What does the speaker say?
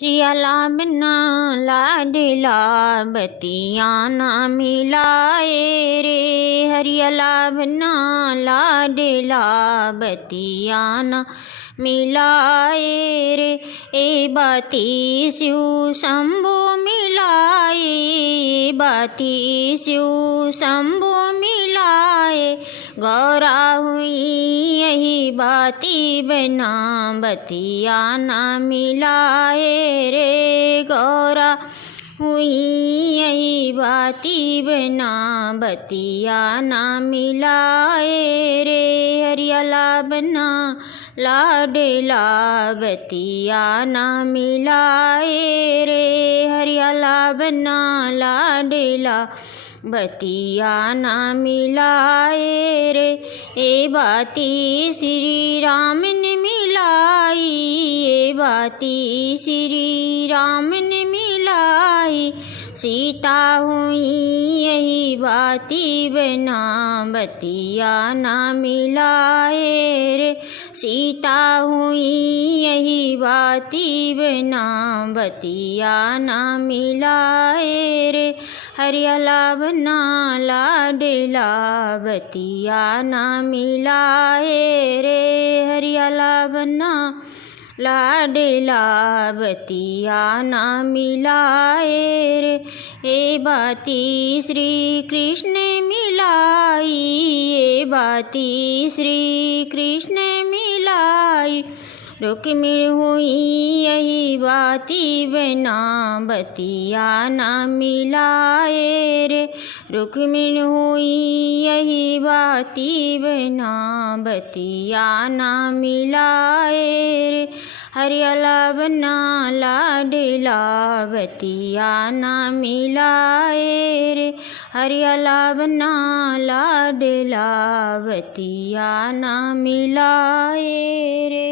सियाला बिना लाडला बतिया ना मिलाए रे। हरियला बिना लाडला बतिया ना मिलाए रे। ए बाती शिव शंभु मिलाए, बाती शिव शंभु मिलाए। गौरा हुई यही बाती बिना बतिया ना मिलाए रे। गौरा हुई यही बाती बिना बतिया ना मिलाए रे। हरियला बिना लाडला बतिया ना मिलाए रे। हरियला बिना लाडला बतिया ना मिलाए रे। ए बाती श्री राम ने मिलाई, ए बाती श्री राम ने मिलाई। सीता हुई यही बाती बिना बतिया ना मिलाए रे। सीता हुई यही बाती बिना बतिया ना मिलाए रे। हरियला बिना लाडला बतिया ना मिलाए रे। हरियला बिना लाडला बतिया ना मिलाए रे। ए बाती श्री कृष्ण मिलाई, ए बाती श्री कृष्ण मिलाई। रुक्मिणी हुई यही बाती बिना बतिया ना मिलाए रे। रुक्मिणी हुई यही बाती बिना बतिया ना मिलाए रे। हरियला बिना लाडला बतिया ना मिलाए रे। हरियला बिना लाडला बतिया ना मिलाए रे।